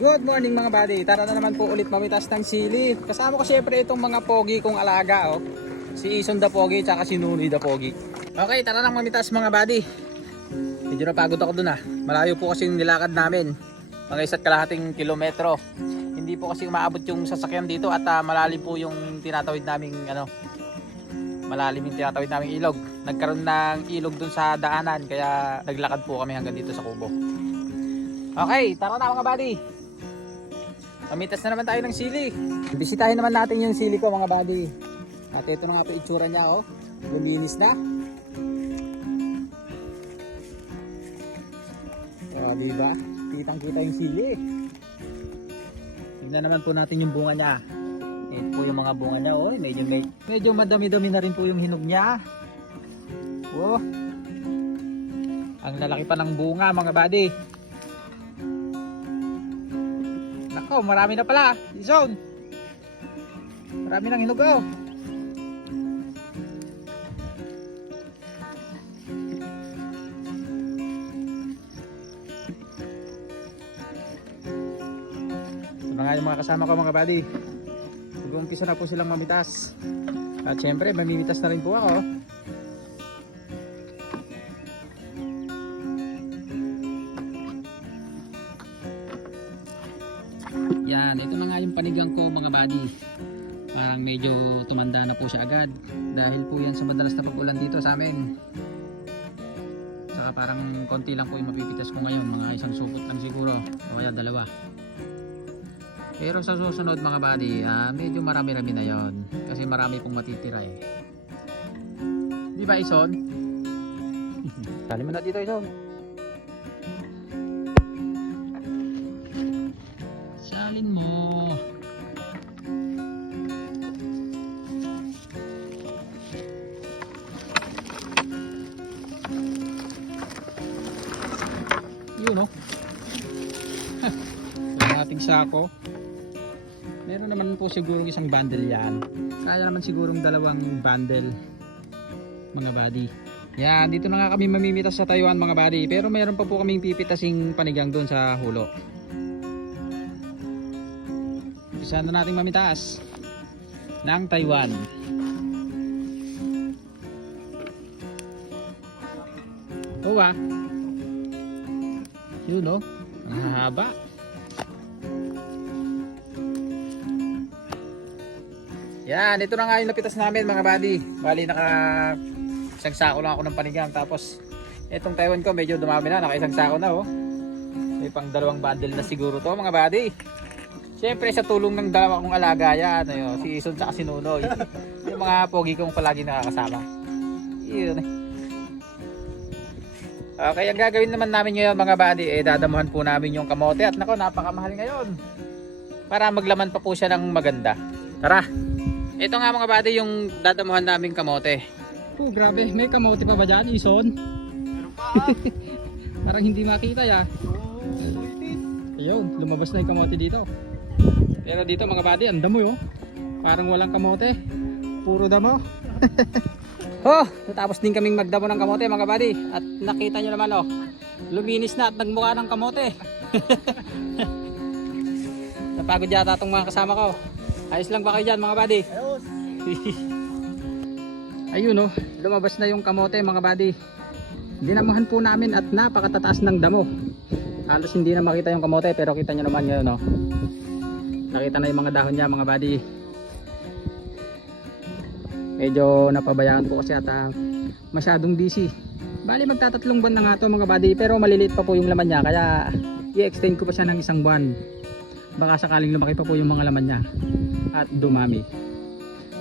Good morning mga buddy. Tara na naman po ulit mamitas ng sili. Kasama ko syempre itong mga pogi kong alaga, oh. Si Ison the Pogi tsaka si Nuni the Pogi. Okay, tara nang mamitas mga buddy. Medyo napagod ako dun ah. Malayo po kasi yung nilakad namin. Mga 1.5 kilometro. Hindi po kasi umaabot yung sasakyan dito at malalim po yung tinatawid naming malalim yung tinatawid naming ilog. Nagkaroon ng ilog dun sa daanan kaya naglakad po kami hanggang dito sa kubo. Okay, tara na mga buddy. Mamitas na naman tayo ng sili. Bisitahin naman natin yung sili ko mga buddy. At ito na nga po itsura niya, oh. Luminis na. O, diba? Kitang-kita yung sili. Tignan naman po natin yung bunga niya. Ito po yung mga bunga niya, oh. Medyo madami-dami na rin po yung hinog niya. Oh. Ang lalaki pa ng bunga mga buddy. Nako, marami na pala. Zone. Marami nang hinog, oh. Ito na nga yung mga kasama ko mga buddy. Mag-umpisa na po silang mamitas. At syempre, mamimitas na rin po ako. Yan, ito na nga yung panigang ko mga buddy. Parang medyo tumanda na po siya agad. Dahil po yan sa madalas na pag-ulan dito sa amin. Saka parang konti lang po yung mapipitas ko ngayon. Mga isang supot lang siguro. O kaya dalawa. Pero sa susunod mga buddy, medyo marami-rami na yon. Kasi marami pong matitira eh. Di ba Ison? Tali mo na dito Ison. Salin mo. Yun, no? Yung ating sako. Meron naman po siguro isang bundle yan. Kaya naman sigurong 2 bundle mga buddy. Yan, dito na nga kami mamimitas sa Taiwan mga buddy. Pero meron pa po kaming pipitasing panigang doon sa hulo. Isa na nating mamitaas ng Taiwan. O ba? Yun no? Ang haba. Yan, ito na nga yung napitas namin mga buddy. Bali isang sako lang ako ng panigang. Tapos itong Taiwan ko medyo dumami na. Naka isang sako na oh. May pang 2 bundle na siguro to mga buddy. Siyempre sa tulong ng 2 kong alaga yan, si Ison at si Nunoy. Yung mga pogi kong palagi nakakasama. Yun. Okay, ang gagawin naman namin ngayon mga buddy, dadamuhan po namin yung kamote. At nako, napakamahal ngayon. Para maglaman pa po siya ng maganda. Tara! Ito nga mga buddy yung dadamuhan namin kamote. Oh, grabe. May kamote pa ba dyan, Ison? Meron pa. Parang hindi makita ya. Ayun, lumabas na yung kamote dito. Pero dito mga buddy, ang damo yun. Parang walang kamote. Puro damo. Oh, tapos din kaming magdamo ng kamote mga buddy. At nakita nyo naman oh, luminis na at nagmukha ng kamote. Napagod yata itong mga kasama ko. Ayos lang ba kayo dyan mga buddy? Ayos. Ayun oh, lumabas na yung kamote mga buddy. Dinamuhan po namin at napakatataas ng damo. Halos hindi na makita yung kamote pero kita nyo naman ngayon oh. Nakita na yung mga dahon niya mga buddy. Medyo napabayaan po kasi at masyadong busy. Bali magtatatlong buwan na nga to mga buddy. Pero maliliit pa po yung laman niya. Kaya i-extend ko pa siya ng 1 buwan. Baka sakaling lumaki pa po yung mga laman niya. At dumami.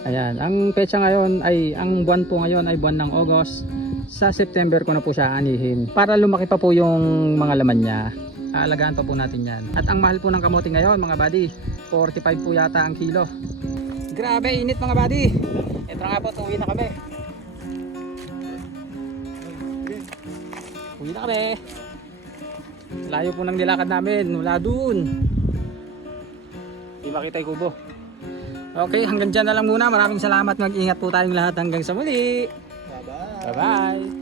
Ayan. Ang petsa ngayon ay, ang buwan po ngayon ay buwan ng August. Sa September ko na po siya anihin. Para lumaki pa po yung mga laman niya. Aalagaan pa po natin yan. At ang mahal po ng kamote ngayon mga buddy, 45 po yata ang kilo. Grabe init mga buddy. Ito nga po, uwi na kami. Uwi na kami. Layo po ng nilakad namin mula dun. Hindi makita yung kubo. Okay, hanggang dyan na lang muna. Maraming salamat. Mag-ingat po tayong lahat hanggang sa muli. Bye bye. Bye bye.